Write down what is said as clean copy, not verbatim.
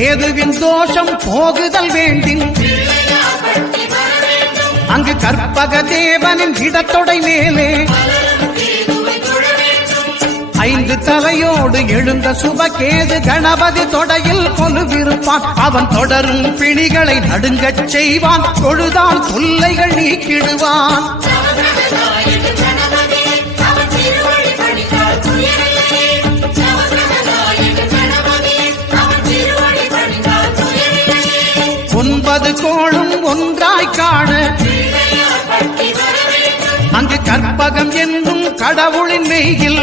கேதுவின் தோஷம் போகுதல் வேண்டின் அங்கு கற்பக தேவனின் இடத்தொடை மேலே 5 தலையோடு எழுந்த சுபகேது கணபதி தொடையில் கொலுவிருப்பான். அவன் தொடரும் பிணிகளை நடுங்கச் செய்வான். தொழுதான் தொல்லைகள் நீக்கிடுவான். ஒன்பது கோளும் ஒன்றாய் காண அங்கு கற்பகம் என்னும் கடவுளின் மெய்யில்